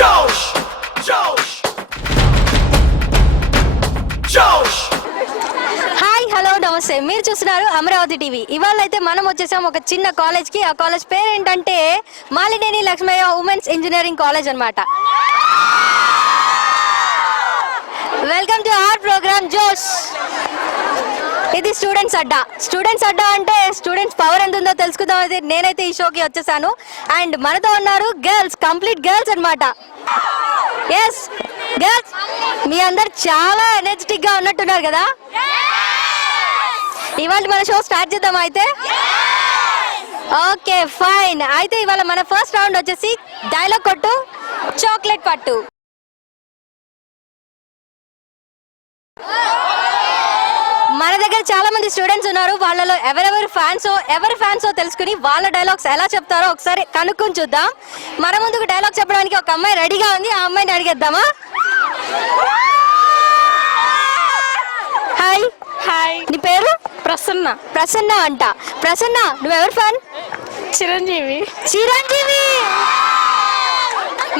జోష్ జోష్ జోష్. హాయ్ హలో నమస్తే, మీరు చూస్తున్నారు అమరావతి టీవీ. ఇవాళ అయితే మనం వచ్చేసాం ఒక చిన్న కాలేజ్కి. ఆ కాలేజ్ పేరు ఏంటంటే Malineni Lakshmaiah women's engineering college అన్నమాట. Welcome to our program Josh. ఇది స్టూడెంట్స్ అడ్డా. స్టూడెంట్స్ అడ్డా అంటే స్టూడెంట్స్ పవర్ ఎంత ఉందో తెలుసుకుందాం. అయితే నేనైతే ఈ షోకి వచ్చేసాను అండ్ మనతో ఉన్నారు గర్ల్స్, కంప్లీట్ గర్ల్స్ అన్నమాట. ఎస్ గర్ల్స్, మీ అందరు చాలా ఎనర్జెటిక్ గా ఉన్నట్టున్నారు కదా. ఇవాళ మన షో స్టార్ట్ చేద్దాం అయితే. Okay fine. అయితే ఇవాళ మన ఫస్ట్ రౌండ్ వచ్చేసి డైలాగ్ కొట్టు చాక్లెట్ పట్టు. మన దగ్గర చాలా మంది స్టూడెంట్స్ ఉన్నారు. వాళ్ళలో ఎవరెవరు ఫ్యాన్సో తెలుసుకుని వాళ్ళ డైలాగ్స్ ఎలా చెప్తారో ఒకసారి కనుక్కొని చూద్దాం. మన ముందుకు డైలాగ్ చెప్పడానికి ఒక అమ్మాయి రెడీగా ఉంది. ఆ అమ్మాయిని అడిగేద్దామా? హాయ్. హాయ్, నీ పేరు? ప్రసన్న. ప్రసన్న అంట. ప్రసన్న, నువ్వెవరు fan? Chiranjeevi. Chiranjeevi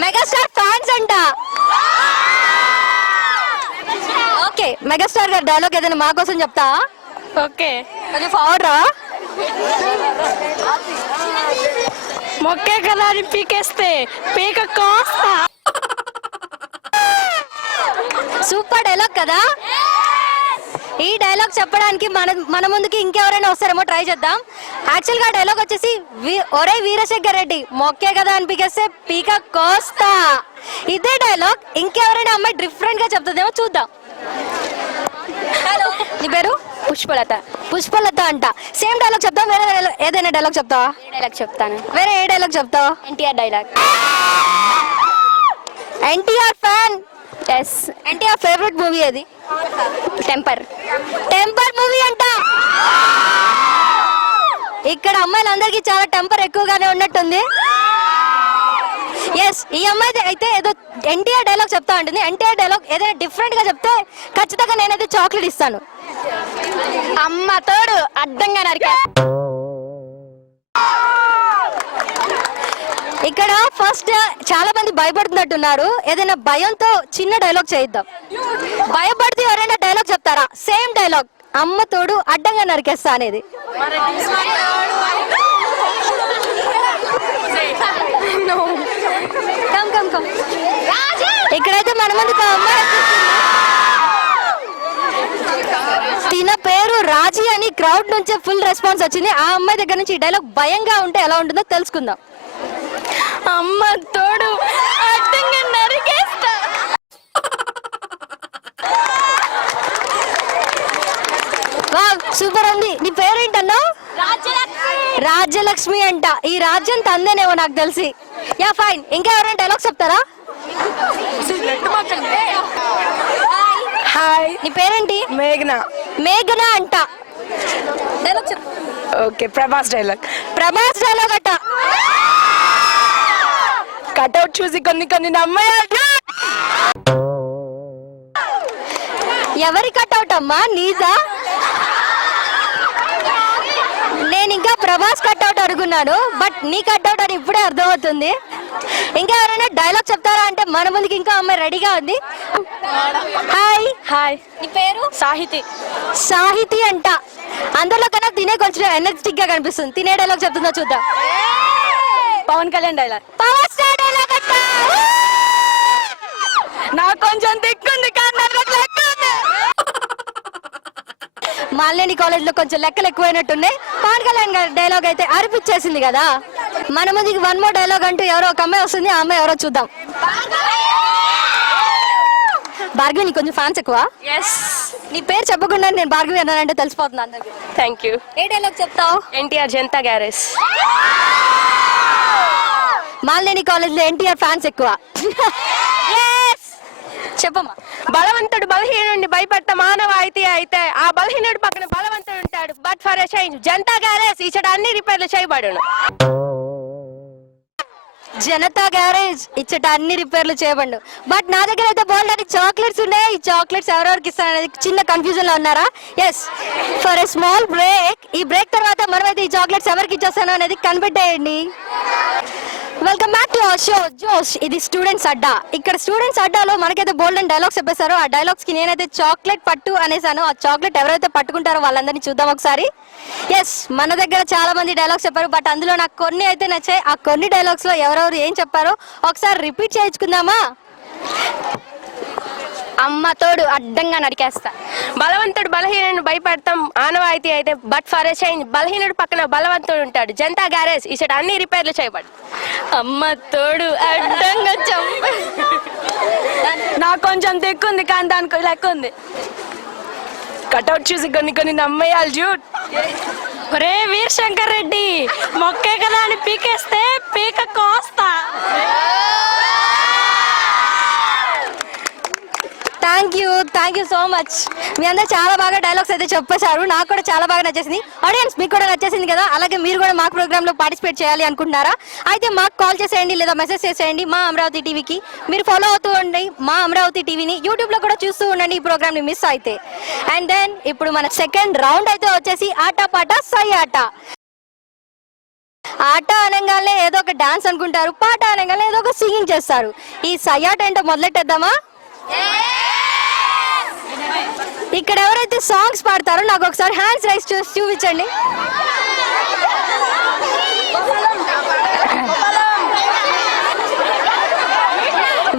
megastar fans అంట. ఓకే, మెగాస్టార్ గారి డైలాగ్ ఏదైనా మా కోసం చెప్తా? ఓకే, కొంచెం ఫార్వర్డ్ రా. మొక్కే కదా అని పీకేస్తే పీక కోస్తా. సూపర్ డైలాగ్ కదా. ఈ డైలాగ్ చెప్పడానికి మన ముందుకి ఇంకెవరైనా వస్తారేమో ట్రై చేద్దాం. యాక్చువల్ గా డైలాగ్ వచ్చేసి ఒరే వీరశేఖర్ రెడ్డి, మొక్కే కదా అనిపిస్తే పీక కోస్తా. ఇదే డైలాగ్ ఇంకెవరైనా అమ్మాయి డిఫరెంట్ గా చెప్తుందేమో చూద్దాం. హలో, నీ పేరు? పుష్పలత. పుష్పలత అంట. సేమ్ డైలాగ్ చెప్తాం. వేరే ఏదైనా డైలాగ్ చెప్తావా? డైలాగ్ చెప్తాను. వేరే ఏ డైలాగ్ చెప్తావా? NTR dialogue. NTR fan. Yes. NTR favourite movie ఏది? టెంపర్. టెంపర్ మూవీ అంట. ఇక్కడ అమ్మాయిలందరికీ చాలా టెంపర్ ఎక్కువగానే ఉన్నట్టుంది. ఎస్, ఈ అమ్మాయి అయితే ఏదో ఎన్టీఆర్ డైలాగ్ చెప్తా ఉంటుంది. ఎన్టీఆర్ డైలాగ్ ఏదైనా డిఫరెంట్ గా చెప్తే ఖచ్చితంగా నేనైతే చాక్లెట్ ఇస్తాను. అమ్మ తోడు అడ్డంగా నరికా. ఇక్కడ ఫస్ట్ చాలా మంది భయపడుతున్నట్టున్నారు. ఏదైనా భయంతో చిన్న డైలాగ్ చేయిద్దాం. భయపడితే ఎవరైనా డైలాగ్ చెప్తారా? సేమ్ డైలాగ్, అమ్మ తోడు అడ్డంగా నరికేస్తా అనేది. ఇక్కడైతే మన ముందు అమ్మాయి, తిన పేరు రాజీ అని క్రౌడ్ నుంచి ఫుల్ రెస్పాన్స్ వచ్చింది. ఆ అమ్మాయి దగ్గర నుంచి ఈ డైలాగ్ భయంగా ఉంటే ఎలా ఉంటుందో తెలుసుకుందాం. అమ్మ తోడు అడ్డంగా నరికేస్తా. సూపర్ ఉంది. నీ పేరేంటన్నా? రాజ్యలక్ష్మి అంట. ఈ రాజ్యం తందేనేమో నాకు తెలిసి. Yeah fine. ఇంకా ఎవరైనా డైలాగ్ చెప్తారా? హాయ్, నీ పేరేంటి? మేఘన. మేఘన అంట. డైలాగ్ చెప్పు. Okay, Prabhas dialogue. Prabhas dialogue అంట. కట్అవుట్ చూసి కొన్ని నమ్మయ్యాడు. ఎవరి కట్అవుట్ అమ్మా? నీదా? నేను ఇంకా ప్రభాస్ కట్అవుట్ అడుగున్నాను, బట్ నీ కట్అవుట్ అని ఇప్పుడే అర్థమవుతుంది. ఇంకా ఎవరైనా డైలాగ్ చెప్తారా అంటే మన ముందుకి ఇంకో అమ్మాయి రెడీగా ఉంది. హాయ్. హాయ్, నీ పేరు? సాహితి. సాహితి అంట. అందరిలో కన్నా తినే కొంచెం ఎనర్జెటిక్ గా కనిపిస్తుంది. తినే డైలాగ్ చెప్తుందో చూద్దాం. Pawan Kalyan dialogue. Power star dialogue అంట. నాకు కొంచెం దిక్కుంది కానీ మాలినేని కాలేజ్ లో కొంచెం లెక్కలు ఎక్కువైనట్టున్నాయి. పవన్ కళ్యాణ్ గారి డైలాగ్ అయితే అరిపించేసింది కదా. మన ముందుకి వన్ మోర్ డైలాగ్ అంటూ ఎవరో ఒక అమ్మాయి వస్తుంది. ఆ అమ్మాయి ఎవరో చూద్దాం. భార్గవి, నీకు కొంచెం ఫ్యాన్స్ ఎక్కువ. ఎస్. నీ పేరు చెప్పకుండా నేను భార్గవి అన్నానంటే తెలిసిపోతుంది అందరికి. Thank you. ఏ డైలాగ్ చెప్తావు? ఎన్టీఆర్ జనతా గ్యారేజ్. మాలినేని కాలేజ్ లో ఎన్టీఆర్ ఫ్యాన్స్ ఎక్కువ. చెప్పమ్మా. బలవంతుడు బలహీనుడిని భయపడత మానవాయితీ అయితే ఆ బలహీనుడు పక్కన బలవంతుడు ఉంటాడు. But for a change Janata garage ఇచ్చట అన్ని రిపేర్లు చేయబడును. జనతా గ్యారేజ్ ఇచ్చట అన్ని రిపేర్లు చేయబడు. బట్ నా దగ్గర అయితే బోల్డ్ అని చాక్లెట్స్ ఉన్నాయి. ఈ చాక్లెట్స్ ఎవరెవరికి ఇస్తారనేది చిన్న కన్ఫ్యూజన్ లో ఉన్నారా? Yes, for a small break. ఈ బ్రేక్ తర్వాత మనమైతే ఈ చాక్లెట్స్ ఎవరికి ఇచ్చేస్తానో అనేది కనిపెట్టేయండి. Welcome back to our show Josh. ఇది స్టూడెంట్స్ అడ్డా. ఇక్కడ స్టూడెంట్స్ అడ్డాలో మనకైతే బోల్డెన్ డైలాగ్స్ చెప్పేశారో ఆ డైలాగ్స్ కి నేనైతే చాక్లెట్ పట్టు అనేసాను. ఆ చాక్లెట్ ఎవరైతే పట్టుకుంటారో వాళ్ళందరినీ చూద్దాం ఒకసారి. ఎస్, మన దగ్గర చాలా మంది డైలాగ్స్ చెప్పారు, బట్ అందులో నాకు కొన్ని అయితే నచ్చాయి. ఆ కొన్ని డైలాగ్స్ లో ఎవరెవరు ఏం చెప్పారో ఒకసారి రిపీట్ చేయించుకుందామా? అమ్మ తోడు అడ్డంగా నరికేస్తా, బలవంతుడు బలహీనుడు భయపడతాం ఆనవాయితీ అయితే, బట్ ఫర్ ఎ చేంజ్ బలహీనుడు పక్కన బలవంతుడు ఉంటాడు, జనతా గ్యారేజ్ ఇచ్చట అన్ని రిపేర్లు చేయబడి. అమ్మ తోడు అడ్డంగా నాకు కొంచెం తెక్కుంది కానీ దానికి లెక్క ఉంది. కటౌట్ చూసి కొన్ని కొన్ని నమ్మేయాలి జూట్. ఒరే వీర్ శంకర్ రెడ్డి, మొక్కే కదా అని పీకేస్తే పీక కోస్తా. Thank you so much. మీ అందరూ చాలా బాగా డైలాగ్స్ అయితే చెప్పేశారు, నాకు కూడా చాలా బాగా నచ్చేసింది. ఆడియన్స్ మీకు కూడా నచ్చేసింది కదా? అలాగే మీరు కూడా మా ప్రోగ్రామ్ లో పార్టిసిపేట్ చేయాలి అనుకుంటున్నారా? అయితే మాకు కాల్ చేసేయండి లేదా మెసేజ్ చేసేయండి మా అమరావతి టీవీకి. మీరు ఫాలో అవుతూ ఉండండి మా అమరావతి టీవీని, యూట్యూబ్ లో కూడా చూస్తూ ఉండండి ఈ ప్రోగ్రామ్ ని మిస్ అయితే. అండ్ దెన్ ఇప్పుడు మన సెకండ్ రౌండ్ అయితే వచ్చేసి ఆట పాట సై ఆట. ఆట అనగానే ఏదో ఒక డాన్స్ అనుకుంటారు, పాట అనగానే ఏదో ఒక సింగింగ్ చేస్తారు. ఈ సై ఆట ఏంటో మొదలెట్టేద్దామా? ఇక్కడ ఎవరైతే సాంగ్స్ పాడతారో నాకు ఒకసారి హ్యాండ్స్ రైస్ చేసి చూపించండి.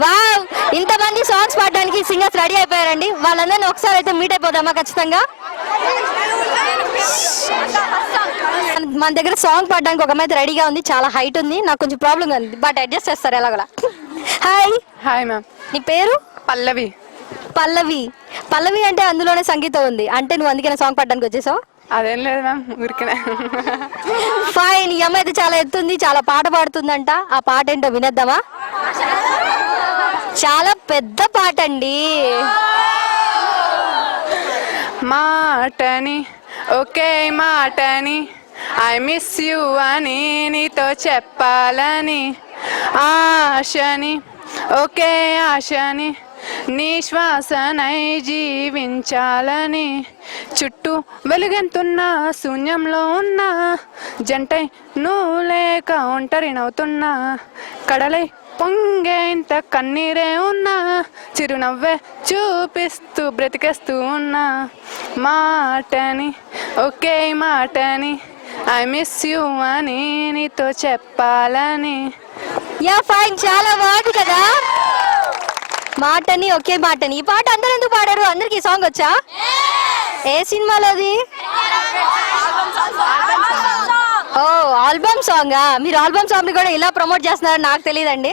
వావ్, ఇంతమంది సాంగ్స్ పాడడానికి సింగర్స్ రెడీ అయిపోయారండి. వాళ్ళందరినీ ఒకసారి అయితే మీట్ అయిపోదామా? ఖచ్చితంగా. మన దగ్గర సాంగ్ పాడడానికి ఒక అమ్మాయి రెడీగా ఉంది, చాలా హైట్ ఉంది, నాకు కొంచెం ప్రాబ్లం ఉంది, బట్ అడ్జస్ట్ చేస్తారు ఎలాగోలా. హాయ్. Hi ma'am. నీ పేరు? పల్లవి. పల్లవి అంటే అందులోనే సంగీతం ఉంది అంటే నువ్వు అందుకనే సాంగ్ పాడడానికి వచ్చేసావు? అదేం లేదు మ్యామ్, ఊరికనే. ఫైన్. ఈ అమ్మాయి అయితే చాలా ఎత్తుంది, చాలా పాట పాడుతుందంట. ఆ పాట ఏంటో వినేద్దామా? చాలా పెద్ద పాట అండి. మాటని ఓకే మాటని ఐ మిస్ యూ అని నీతో చెప్పాలని, ఆశని ఓకే ఆశని నీ శ్వాసనై జీవించాలని, చుట్టూ వెలుగెంతున్నా శూన్యంలో ఉన్నా జంటై నువ్వు లేక ఒంటరినవుతున్నా, కడలై పొంగే ఇంత కన్నీరే ఉన్నా చిరునవ్వే చూపిస్తూ బ్రతికేస్తూ ఉన్నా, మాటని ఓకే మాటని ఐ మిస్ యూ అని నీతో చెప్పాలని. యా ఫైన్, చాలా బాగుంది కదా మాటని ఒకే మాటని. ఈ పాట అందరూ ఎందుకు పాడారు? అందరికి ఈ సాంగ్ వచ్చా? ఏ సినిమాలోది? ఓ ఆల్బమ్ సాంగా? మీరు ఆల్బమ్ సాంగ్ ని కూడా ఇలా ప్రమోట్ చేస్తున్నారని నాకు తెలియదండి.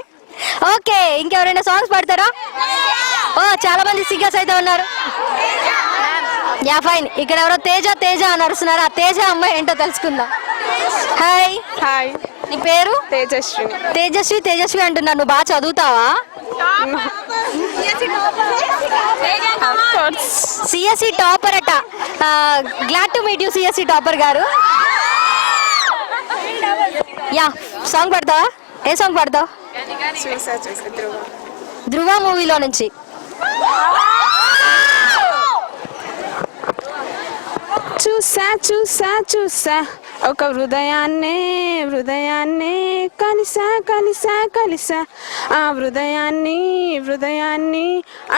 ఓకే, ఇంకెవరైనా సాంగ్స్ పాడతారా? ఓ చాలా మంది సింగర్స్ అయితే ఉన్నారు. Yeah fine. ఇక్కడ ఎవరో తేజ అని అరుస్తున్నారు. ఆ తేజ అమ్మాయి ఏంటో తెలుసుకుందాం. హాయ్. హాయ్. నీ పేరు? తేజస్వి అంటున్నా. నువ్వు బాగా చదువుతావా? సిఎస్సి టాపర్ అట. Glad to meet you CSC topper గారు. యా, సాంగ్ పాడతావా? ఏ సాంగ్ పాడతావు? ధ్రువ మూవీలో నుంచి. చూసా ఒక హృదయాన్నే కలిసా ఆ హృదయాన్ని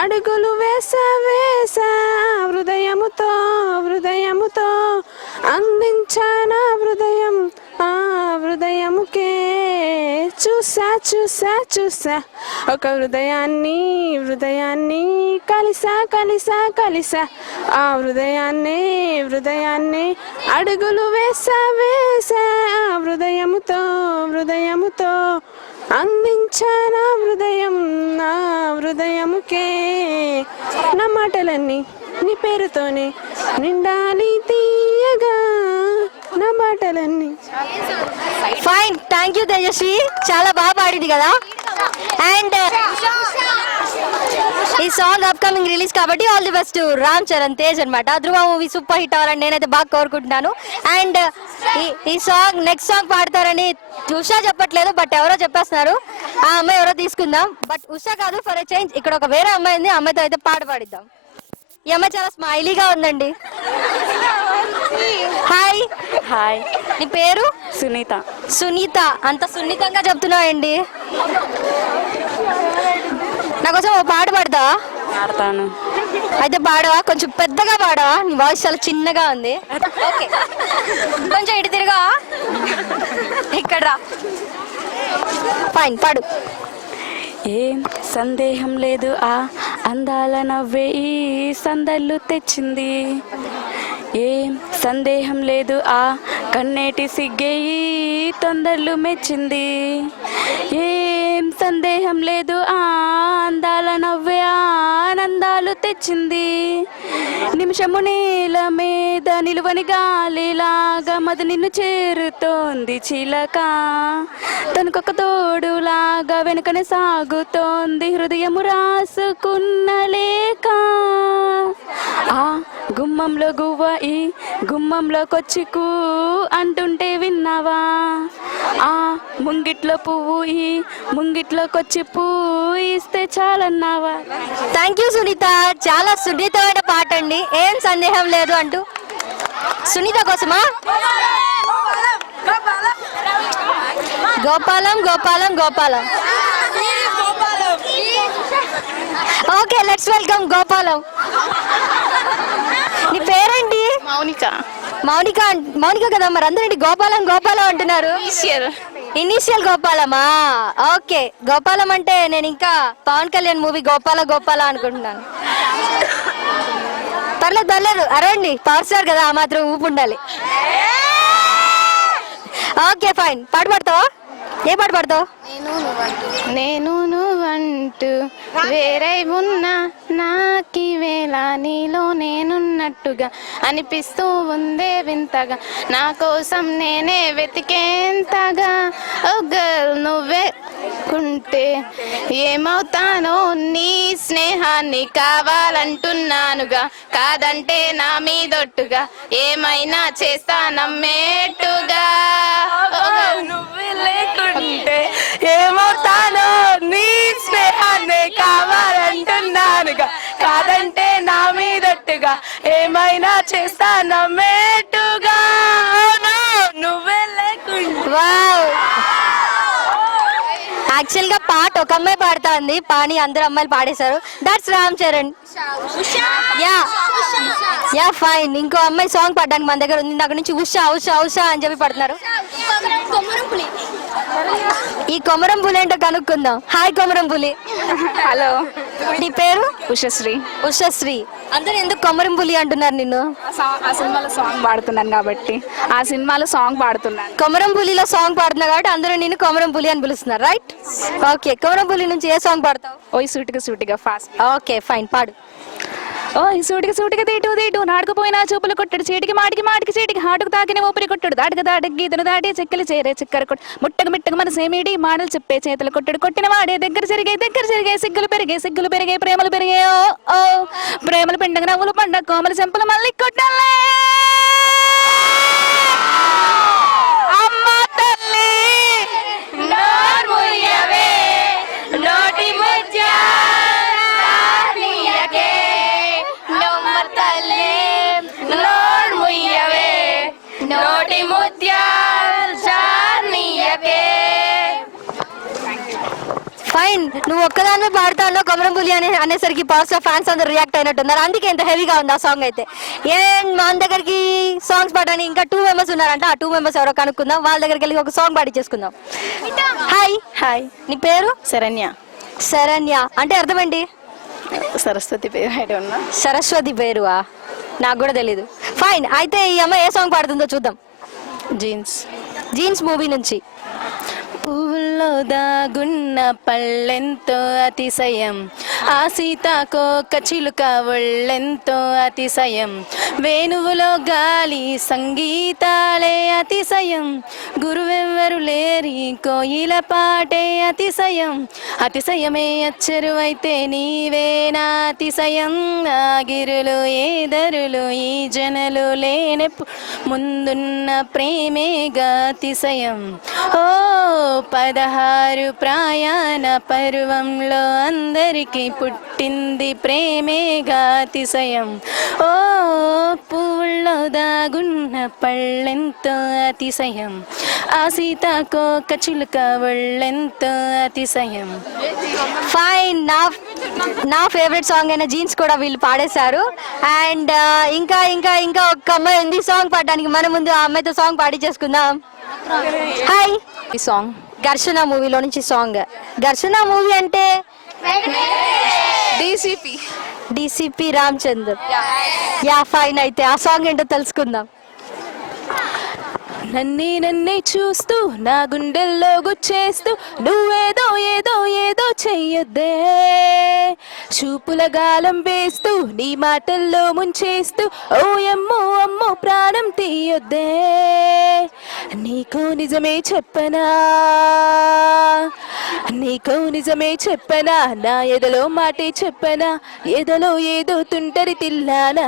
అడుగులు వేసా హృదయముతో అందించానా ఆ హృదయముకే. చూసా ఒక హృదయాన్ని కలిసా ఆ హృదయాన్ని అడుగులు వేసా హృదయముతో అందించానా నా హృదయముకే. నా మాటలన్నీ నీ పేరుతోనే నిండాలి తీయగా, నా మాటలన్నీ. ఫైన్, థ్యాంక్ యూ తేజస్వి, చాలా బాగా పాడింది కదా. అండ్ ఈ సాంగ్ అప్కమింగ్ రిలీజ్ కాబట్టి all the best Ram Charan Tej అనమాట. ధ్రువ మూవీ సూపర్ హిట్ అవ్వాలని నేనైతే బాగా కోరుకుంటున్నాను. అండ్ ఈ సాంగ్ నెక్స్ట్ సాంగ్ పాడతారని ఉషా చెప్పట్లేదు, బట్ ఎవరో చెప్పేస్తున్నారు. ఆ అమ్మాయి ఎవరో తీసుకుందాం. బట్ ఉషా కాదు, ఫర్ ఎ చేంజ్ ఇక్కడ ఒక వేరే అమ్మాయి ఉంది, ఆ అమ్మాయితో అయితే పాట పాడిద్దాం. ఈ అమ్మాయి చాలా స్మైలీగా ఉందండి. హాయ్. హాయ్ నీ పేరు? సునీత. సునీత. అంత సున్నితంగా చెప్తున్నావండి. నా కోసం ఓ పాట పాడతావా? ఆడతాను. అయితే పాడవా? కొంచెం పెద్దగా పాడవా? నీ వాయిస్ చాలా చిన్నగా ఉంది. ఓకే, కొంచెం ఇటు తిరగా, ఇక్కడ రా. ఫైన్, పాడు. ఏం సందేహం లేదు ఆ అందాల నవ్వే ఈ సందళ్ళు తెచ్చింది. ఏం సందేహం లేదు ఆ కన్నేటి సిగ్గే ఈ తొందరలు మెచ్చింది. ఏం సందేహం లేదు ఆ అందాల నవ్వే ఆనందాలు తెచ్చింది. నిమిషము నేల మీద నిలువని గాలిలాగా మది నిన్ను చేరుతోంది చిలక. తనకొక తోడులాగా వెనుకనే సాగుతోంది హృదయము రాసుకున్న లేక. ఆ గుమ్మంలో గువ్వ ఈ గుమ్మంలోకొచ్చి కూ అంటుంటే విన్నావా? ఆ ముంగిట్లో పువ్వు ఈ ముంగిట్లోకొచ్చి పువ్వు ఇస్తే చాలన్నావా? Thank you Sunitha. చాలా సున్నితమైన పాట అండి. ఏం సందేహం లేదు అంటూ. సునీత కోసమా? Gopalam Gopalam Gopalam. Okay, let's welcome Gopalam. నీ పేరేంటి? మౌనిక. మౌనిక. మౌనిక కదా, మరి అందరేంటి గోపాలం గోపాలం అంటున్నారు? ఇనీషియల్ గోపాలమా? ఓకే, గోపాలం అంటే నేను ఇంకా పవన్ కళ్యాణ్ మూవీ గోపాల గోపాల అనుకుంటున్నాను. పర్లేదు పర్లేదు, అరండి, పవర్ స్టార్ కదా, ఆ మాత్రం ఊపు ఉండాలి. ఓకే ఫైన్, పాట పాడతావా? ఏ పాట పాడతావు? నేను నువ్వంటూ వేరే ఉన్నా నాకి వేళ నీలో నేనున్నట్టుగా అనిపిస్తూ ఉందే వింతగా, నా కోసం నేనే వెతికేంతగా. ఓ గర్ల్ నువ్వే కుంటే ఏమవుతానో నీ స్నేహాన్ని కావాలంటున్నానుగా, కాదంటే నా మీదొట్టుగా ఏమైనా చేస్తా నమ్మేట్టుగా. నువ్వే లేకుంటే ఏమవుతానో నీ స్నేహాన్ని కావాలంటున్నానుగా, కాదంటే నా మీదట్టుగా ఏమైనా చేస్తా నమ్మేట్టుగా. నువ్వే లేకుంటే. యాక్చువల్ గా పాట ఒక అమ్మాయి పాడుతా ఉంది, పాని అందరు అమ్మాయిలు పాడేశారు. That's Ram Charan. Yeah yeah fine. ఇంకో అమ్మాయి సాంగ్ పాడడానికి మన దగ్గర ఉంది. అక్కడ నుంచి ఉషా ఉషా ఉషా అని చెప్పి పడుతున్నారు. ఈ కొమరం పులి ఏంటో కనుక్కుందాం. హాయ్ కొమరం పులి. హలో, నీ పేరు? ఉషశ్రీ. ఉషశ్రీ. అందరూ ఎందుకు కొమరం పులి అంటున్నారు నిన్ను? ఆ సినిమాలో సాంగ్ పాడుతున్నాను కాబట్టి, ఆ సినిమాలో సాంగ్ పాడుతున్నాను. కొమరం పులిలో సాంగ్ పాడుతున్నావు కాబట్టి అందరూ నిన్ను కొమరం పులి అని పిలుస్తున్నారు, రైట్? ఓకే, కొమరం పులి నుంచి ఏ సాంగ్ పాడతావు? ఓయ్ సూటిగా సూటిగా ఫాస్ట్. ఓకే ఫైన్, పాడు. ఓయ్ సూటిగా సూటిగా తీటు తీటు నాడుకుపోయినా చూపులు కొట్టడు, చీటికి మాటికి మాటికి చీటికి హాటుకు తాకిన ఊపిరి కొట్టడు, దాటికి దాటికి గీతను దాటి చెక్కలు చేరే చక్కెర కొట్టు, ముట్టకు మిట్టకు మన సేమిడి మాటలు చెప్పే చేతులు కొట్టడు, కొట్టిన వాడే దగ్గర జరిగే సిగ్గులు పెరిగే ప్రేమలు పెరిగే. ఓ ఓ ప్రేమలు పిండగ నవ్వులు పండగ కోమల చెంపలు మళ్ళీ కొట్టాలే. అమ్మ తల్లి నోర్ముయ్యవే, నోటి ముత్య నోటి ముత్యాలు చార్నియకే. ఫైన్, నువ్వు ఒక్కదాన్ని పాడుతా ఉన్నావు కొమరం పులి అనేసరికి పాస్ ఫ్యాన్స్ అందరూ రియాక్ట్ అయినట్టున్నారు. అందుకే ఎంత హెవీగా ఉంది ఆ సాంగ్ అయితే. మన దగ్గరికి సాంగ్స్ పాడడానికి ఇంకా 2 మెంబర్స్ ఉన్నారంట. ఆ 2 మెంబర్స్ ఎవరో కనుక్కుందాం. వాళ్ళ దగ్గరికి వెళ్ళి ఒక సాంగ్ పాడి చేసుకుందాం. హాయ్. హాయ్, నీ పేరు? శరణ్య. శరణ్య అంటే అర్థం ఏంటి? సరస్వతి పేరు ఐడి ఉన్నా. సరస్వతి పేరువా? నాకు కూడా తెలీదు. ఫైన్, అయితే ఈ అమ్మాయి ఏ సాంగ్ పాడుతుందో చూద్దాం. జీన్స్. జీన్స్ మూవీ నుంచి. పువ్వుల్లో దాగున్న పళ్ళెంతో అతిశయం, ఆ సీతాకోక చిలుక ఒళ్ళెంతో అతిశయం, వేణువులో గాలి సంగీతాలే అతిశయం, గురువెవ్వరు లేరి కోయిల పాటే అతిశయం, అతిశయమే అచ్చరువైతే నీవేనా అతిశయం, ఆగిరులు ఏదరులు ఈ జనలు లేనెప్పు ముందున్న ప్రేమేగా అతిశయం. ఓ 16 16 ప్రయాణ పర్వంలో అందరికీ పుట్టింది ప్రేమేగా అతిశయం. ఓ పువ్వుల్లో దాగున్న పళ్ళెంతో అతిశయం, ఆ సీతాకోక చిలుక ఒళ్ళెంతో అతిశయం. ఫైన్. నా ఫేవరెట్ సాంగ్ అయిన జీన్స్ కూడా వీళ్ళు పాడేశారు. అండ్ ఇంకా ఇంకా ఇంకా ఒక అమ్మాయి ఉంది సాంగ్ పాడడానికి. మన ముందు ఆ అమ్మాయితో సాంగ్ పాడి చేసుకుందాం. హాయ్. ఈ సాంగ్ ఘర్షణ మూవీలో నుంచి సాంగ్. ఘర్షణ మూవీ అంటే డిసిపి రామచంద్ర. Yeah fine. అయితే ఆ సాంగ్ ఏంటో తెలుసుకుందాం. నన్నే చూస్తూ నా గుండెల్లో గుచ్చేస్తూ నువ్వేదో ఏదో ఏదో చెయ్యొద్దే, చూపుల గాలం వేస్తూ నీ మాటల్లో ముంచేస్తూ ఓ అమ్మో అమ్మో ప్రాణం తీయొద్దే. నీకో నిజమే చెప్పనా, నీకో నిజమే చెప్పనా, నా ఎదలో మాటే చెప్పనా, ఎదలో ఏదో తుంటరి తిల్లానా,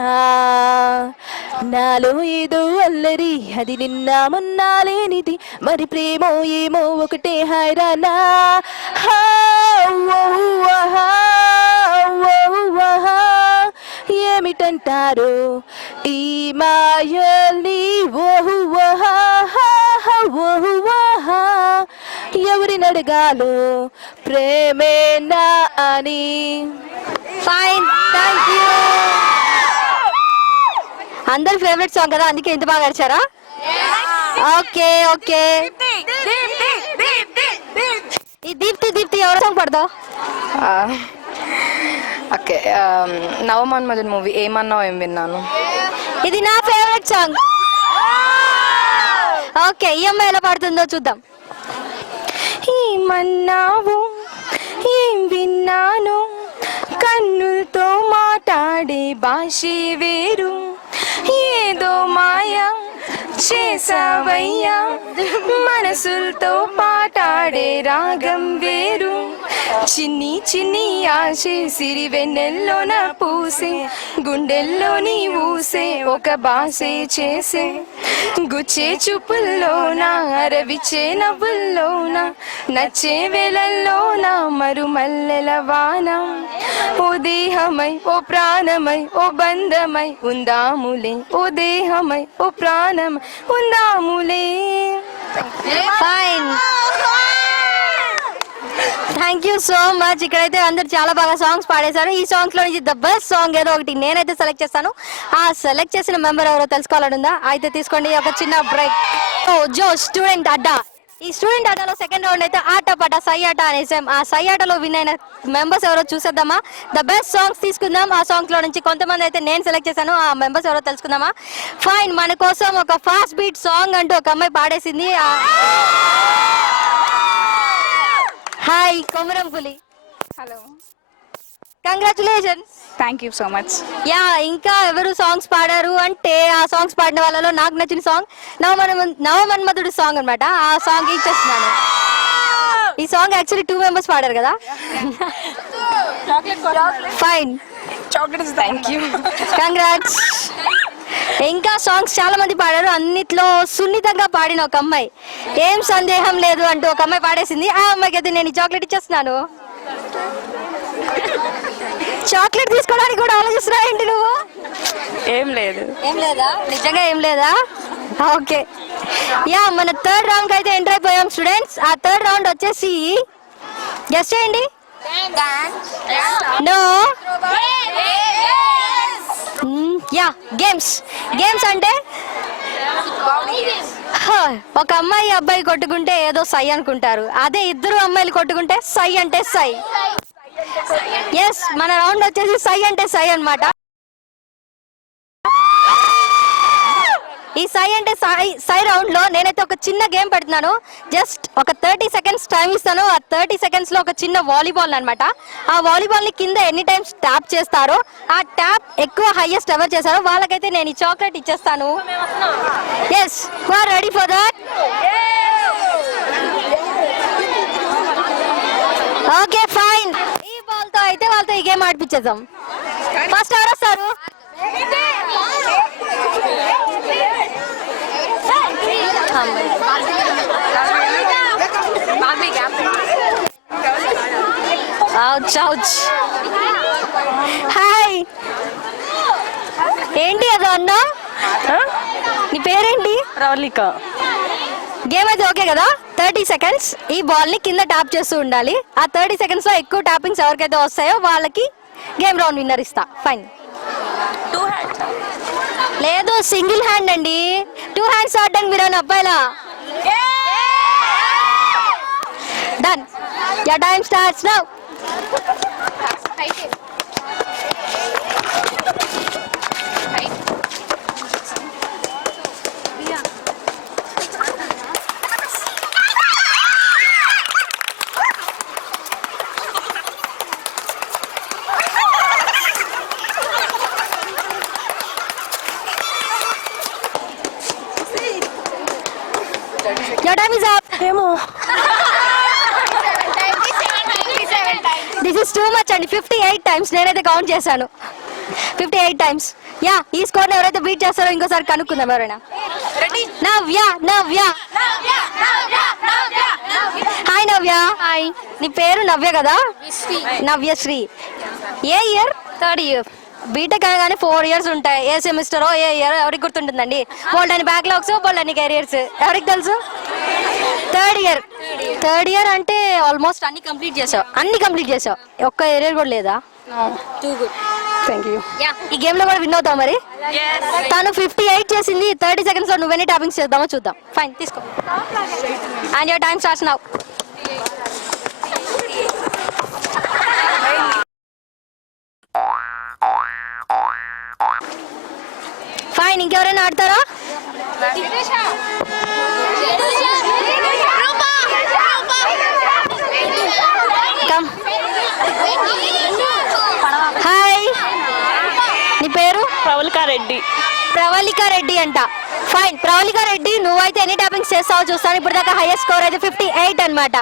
నాలో ఏదో అల్లరి అది నిన్న మొన్నా లేనిది, మరి ప్రేమో ఏమో ఒకటే హైరానా. ఏమిటంటారు ఈ మాయల్ని, ఎవరిని అడగాలో ప్రేమేనా అని. ఫైన్. Thank you. అందరి ఫేవరెట్ సాంగ్ కదా, అందుకే ఇంత బాగా అరిచారా? Okay okay. ఈ దీప్తి ఎవరు సాంగ్ పడతావు? ఓకే, నవమన్మధుడు మూవీ ఏమన్నావు ఏం విన్నాను. ఇది నా ఫేవరెట్ సాంగ్. ఓకే, ఈ అమ్మాయి ఎలా పాడుతుందో చూద్దాం. ఏమన్నావు ఏం విన్నాను, కన్నులతో మాట్లాడే భాషే వేరు, ఏదో మాయా చేసావయ్యా, మనసులతో పాటాడే రాగం వేరు, చిన్ని చిన్ని ఆశే సిరి వెన్నెల్లోన పూసే, గుండెల్లో ఊసే ఒక బాసే చేసే, గుచ్చే చూపుల్లోన అరవిచ్చే నవ్వుల్లోన, నచ్చే వేళల్లోన మరుమల్లెల వాన, ఓ దేహమై ఓ ప్రాణమై ఓ బంధమై ఉందాములే, ఓ దేహమై ఓ ప్రాణమై ఉందాములే. Fine. Thank you so much. ఇక్కడైతే అందరు చాలా బాగా సాంగ్స్ పాడేశారు. ఈ సాంగ్స్ లో నుంచి ద బెస్ట్ సాంగ్ ఏదో ఒకటి నేనైతే సెలెక్ట్ చేస్తాను. ఆ సెలెక్ట్ చేసిన మెంబర్ ఎవరో తెలుసుకోవాలని ఉందా? అయితే తీసుకోండి ఒక చిన్న బ్రేక్. జో స్టూడెంట్ అడ్డా. ఈ స్టూడెంట్ అడ్డాలో సెకండ్ రౌండ్ అయితే ఆట పాట సై ఆట అనేసాం. ఆ సై ఆటలో విన్ అయిన మెంబర్స్ ఎవరో చూసేద్దామా? ద బెస్ట్ సాంగ్స్ తీసుకుందాం. ఆ సాంగ్స్ లో నుంచి కొంతమంది అయితే నేను సెలెక్ట్ చేశాను. ఆ మెంబర్స్ ఎవరో తెలుసుకుందామా? ఫైన్. మన కోసం ఒక ఫాస్ట్ బీట్ సాంగ్ అంటూ ఒక అమ్మాయి పాడేసింది. హాయ్ కొమరం పులి. Hello, congratulations. Thank you so much. Yeah, ఇంకా ఎవరు సాంగ్స్ పాడారు అంటే ఆ సాంగ్స్ పాడిన వాళ్ళలో నాకు నచ్చిన సాంగ్ నవమన్మధుడు సాంగ్ అన్నమాట. ఆ సాంగ్ ఇచ్చేస్తున్నాను. ఈ సాంగ్ యాక్చువల్లీ 2 మెంబర్స్ పాడారు కదా. ఫైన్. Thank you. కంగ్రాట్స్. ఇంకా సాంగ్స్ చాలా మంది పాడారు. అన్నిట్లో సున్నితంగా పాడిన ఒక అమ్మాయి ఏం సందేహం లేదు అంటూ ఒక అమ్మాయి పాడేసింది. ఆ అమ్మాయికి అయితే నేను ఈ చాక్లెట్ ఇచ్చేస్తున్నాను. చాక్లెట్ తీసుకోవడానికి కూడా ఆలోచిస్తున్నావు ఏంటి నువ్వు? ఏం లేదు. ఏం లేదా? నిజంగా ఏం లేదా? ఓకే. యా, మన థర్డ్ రౌండ్ అయితే ఎంటర్ అయిపోయాం స్టూడెంట్స్. ఆ థర్డ్ రౌండ్ వచ్చేసి గెస్ చేయండి. నో. యా, గేమ్స్ అంటే ఒక అమ్మాయి అబ్బాయి కొట్టుకుంటే ఏదో సై అనుకుంటారు. అదే ఇద్దరు అమ్మాయిలు కొట్టుకుంటే సై అంటే సై. ఎస్, మన రౌండ్ వచ్చేసి సై అంటే సై అన్నమాట. ఈ సై అంటే సై రౌండ్ లో నేనైతే ఒక చిన్న గేమ్ పెడుతున్నాను. జస్ట్ ఒక 30 సెకండ్స్ టైం ఇస్తాను. ఆ 30 సెకండ్స్ లో ఒక చిన్న వాలీబాల్ అన్నమాట. ఆ వాలీబాల్ ని కింద ఎన్ని టైమ్స్ ట్యాప్ చేస్తారో, ఆ ట్యాప్ ఎక్కువ హైయెస్ట్ ఎవర్ చేస్తారో వాళ్ళకైతే నేను ఈ చాక్లెట్ ఇచ్చేస్తాను. Yes, you are ready for that? Okay fine. ఈ బాల్ తో అయితే వాళ్ళతో ఈ గేమ్ ఆడిపించేద్దాం. ఫస్ట్ ఎవరు వస్తారు? Ouch ouch. హాయ్, ఏంటి అది అన్నా? నీ పేరేంటి? ప్రవళిక. గేమ్ అయితే ఓకే కదా? 30 సెకండ్స్ ఈ బాల్ ని కింద ట్యాప్ చేస్తూ ఉండాలి. ఆ 30 సెకండ్స్ లో ఎక్కువ ట్యాపింగ్స్ ఎవరికైతే వస్తాయో వాళ్ళకి గేమ్ రౌండ్ విన్నర్ ఇస్తా. ఫైన్. లేదు, సింగిల్ హ్యాండ్ అండి. 2 హ్యాండ్స్ ఆడడానికి మీరు అని అబ్బాయిలా? Done. Yeah time starts now. Your time is up. This is too much అండి. 58 times నేనైతే కౌంట్ చేశాను. 58 times. యా, ఈ స్కోర్ ఎవరైతే బీట్ చేస్తారో ఇంకోసారి కనుక్కుందాం ఎవరైనా. నవ్య, నవ్య. హాయ్ నవ్య. హాయ్. నీ పేరు నవ్య కదా? నవ్యశ్రీ. ఏ ఇయర్? 3rd year. బీటెక్ అనగానే 4 years ఉంటాయి. ఏ సెమిస్టరో ఏ ఇయర్ ఎవరికి గుర్తుంటుందండి? బోల్డని బ్యాక్లాగ్స్, బోల్డని కెరియర్స్ ఎవరికి తెలుసు? 3rd year అంటే ఆల్మోస్ట్ అన్ని కంప్లీట్ చేసావు. ఒక్క ఏరియర్ కూడా లేదా? Thank you. ఈ గేమ్ లో కూడా విన్ అవుతావు మరి. తను 58 చేసింది. 30 seconds లో నువ్వెన్ని టాపింగ్స్ చేద్దామో చూద్దాం. ఫైన్, తీసుకో. And your time starts now. Fine, ఇంకెవరైనా ఆడతారా? హాయ్, నీ పేరు? ప్రవళిక రెడ్డి అంట. ఫైన్ ప్రవళిక రెడ్డి, నువ్వైతే ఎన్ని టాపింగ్స్ చేస్తావో చూస్తాను. ఇప్పుడు దాకా హైయెస్ట్ స్కోర్ అయితే 58 అనమాట.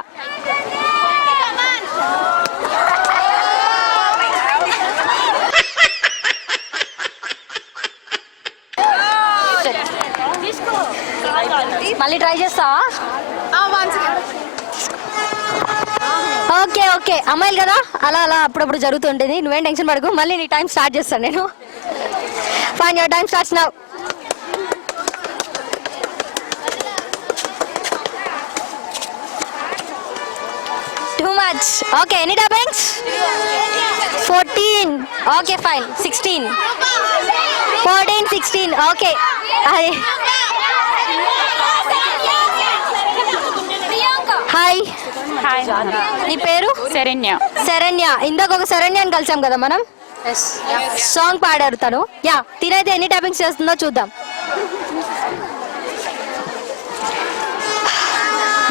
మళ్ళీ ట్రై చేస్తావా? ఓకే ఓకే, అమ్మాయిలు కదా, అలా అలా అప్పుడప్పుడు జరుగుతుంటుంది. నువ్వేం టెన్షన్ పడకు, మళ్ళీ నీ టైం స్టార్ట్ చేస్తాను నేను. Fine, your time starts now. Too much. Okay, any tappings? 14. Okay, fine. 16. 14, 16. Okay. Hi. నీ పేరు? శరణ్య. ఇందాక ఒక శరణ్యాన్ని కలిసాం కదా మనం. సాంగ్ పాడారు తను. యా, తినైతే ఎన్ని టాపింగ్స్ చేస్తుందో చూద్దాం.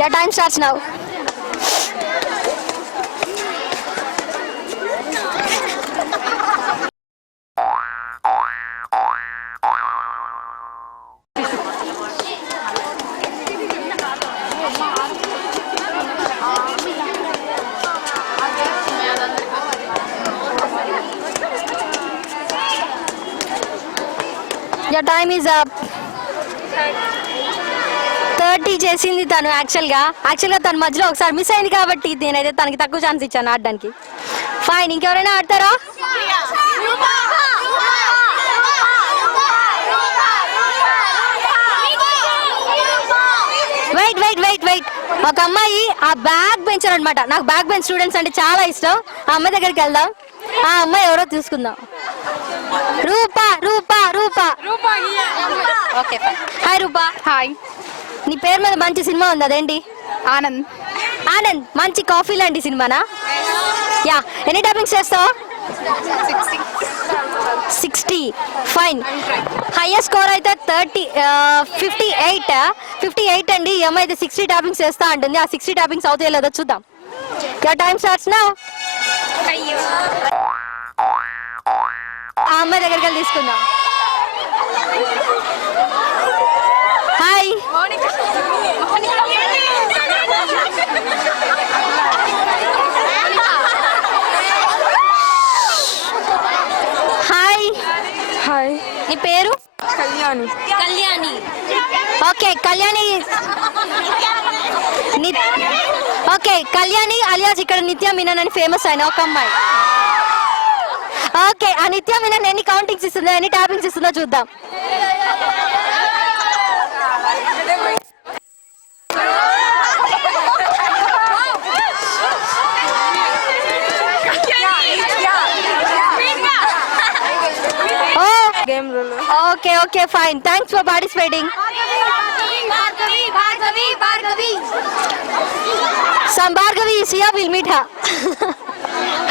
Yeah time starts now. Your time is up. 30 చేసింది తను. యాక్చువల్గా తన మధ్యలో ఒకసారి మిస్ అయింది కాబట్టి నేనైతే తనకి తక్కువ ఛాన్స్ ఇచ్చాను ఆడడానికి. ఫైన్, ఇంకెవరైనా ఆడతారా? వెయిట్. ఒక అమ్మాయి ఆ బ్యాక్ బెంచర్ అనమాట. నాకు బ్యాక్ బెంచ్ స్టూడెంట్స్ అంటే చాలా ఇష్టం. ఆ అమ్మాయి దగ్గరికి వెళ్దాం. ఆ అమ్మాయి ఎవరో తీసుకుందాం. రూపా. ఓకే, హాయ్ రూపా. హాయ్. నీ పేరు మీద మంచి సినిమా ఉంది, అదేంటి? ఆనంద్. మంచి కాఫీ లాంటి సినిమానా? యా, ఎన్ని టాపింగ్స్ చేస్తావు? 60. ఫైన్, హైయెస్ట్ స్కోర్ అయితే 58 అండి. ఈ అమ్మాయి అయితే 60 టాపింగ్స్ చేస్తా అంటుంది. ఆ 60 టాపింగ్స్ అవుతాయో లేదో చూద్దాం. Yeah time starts now. ఆ అమ్మాయి దగ్గరికి వెళ్ళి తీసుకుందాం. హాయ్. హాయ్. నీ పేరు? Kalyani. Okay, Kalyani okay, Kalyani alias ఇక్కడ నిత్య మీనన్ అని ఫేమస్ అయిన ఒక అమ్మాయి. ఓకే, ఆ నిత్య మీనన్ ఎన్ని కౌంటింగ్స్ ఇస్తుందో, ఎన్ని ట్యాపింగ్స్ ఇస్తుందో చూద్దాం. Okay okay fine, thanks for participating. Some Bhargavi is here, we'll meet her.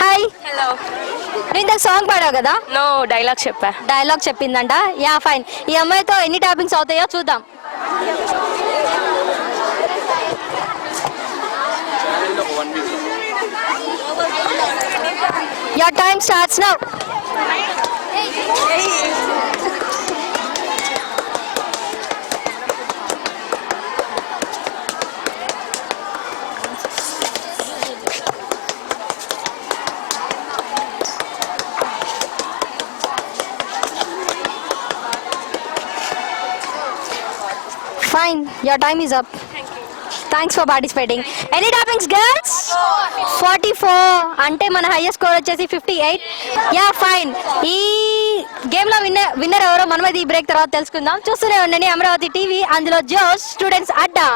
Hi. Hello. నేను ఇంతకు సాంగ్ పాడావు కదా, నో డైలాగ్ చెప్పా. డైలాగ్ చెప్పిందంట. యా ఫైన్, ఈ అమ్మాయితో ఎన్ని ట్యాపింగ్స్ అవుతాయో చూద్దాం. Your time starts now. Fine, your time is up. Thanks for participating. Any tappings, girls? 44. అంటే మన హైయెస్ట్ స్కోర్ వచ్చేసి 58. Yeah fine. ఈ గేమ్ లో విన్నర్ ఎవరో మనం ఈ బ్రేక్ తర్వాత తెలుసుకుందాం. చూస్తూనే ఉండండి అమరావతి టీవీ, అందులో జోష్ స్టూడెంట్స్ అడ్డా.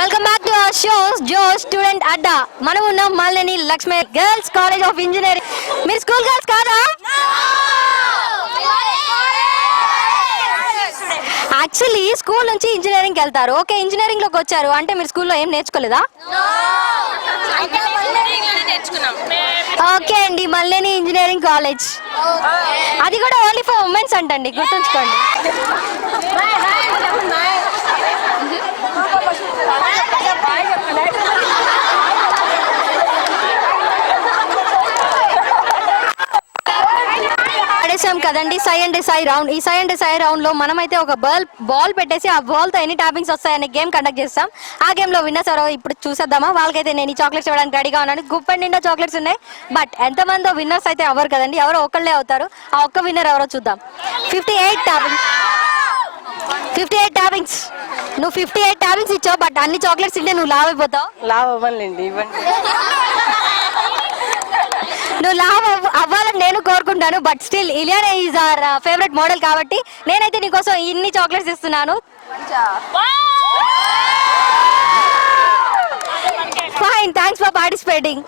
Welcome back to our shows Josh student అడ్డా. మనం ఉన్నాం Malleni Lakshmi girls college of engineering. మీరు స్కూల్ గర్ల్స్ కాదా? యాక్చువల్లీ స్కూల్ నుంచి ఇంజనీరింగ్కి వెళ్తారు. ఓకే, ఇంజనీరింగ్లోకి వచ్చారు అంటే మీరు స్కూల్లో ఏం నేర్చుకోలేదా? ఓకే అండి, మల్లేని ఇంజనీరింగ్ కాలేజ్, అది కూడా ఓన్లీ ఫర్ ఉమెన్స్ అంటండి, గుర్తుంచుకోండి. ఆడేసాం కదండి సై అండ్ సై రౌండ్. ఈ సై అండ్ సై రౌండ్ లో మనమైతే ఒక బాల్ పెట్టేసి ఆ బాల్ తో ఎన్ని ట్యాపింగ్స్ వస్తాయనే గేమ్ కండక్ట్ చేస్తాం. ఆ గేమ్ లో విన్నర్స్ ఎవరో ఇప్పుడు చూసేద్దామా. వాళ్ళకైతే నేను ఈ చాక్లెట్స్ ఇవ్వడానికి రెడీగా ఉన్నాను. గుప్పటి నిండా చాక్లెట్స్ ఉన్నాయి, బట్ ఎంతమందో విన్నర్స్ అయితే అవ్వరు కదండి, ఎవరో ఒకళ్ళే అవుతారు. ఆ ఒక్క విన్నర్ ఎవరో చూద్దాం. 58 ట్యాపింగ్స్. నువ్వు 58 ట్యాపింగ్స్ ఇచ్చావు, బట్ అన్ని చాక్లెట్స్ తింటే నువ్వు లావ్ అయిపోతావు. లావ్ అవ్వాలండి, ఇవ్వండి. నువ్వు లావ్ అవ్వాలని నేను కోరుకుంటాను, but still Ileana is our favourite model కాబట్టి నేనైతే నీకోసం ఇన్ని చాక్లెట్స్ ఇస్తున్నాను. Fine, thanks for participating.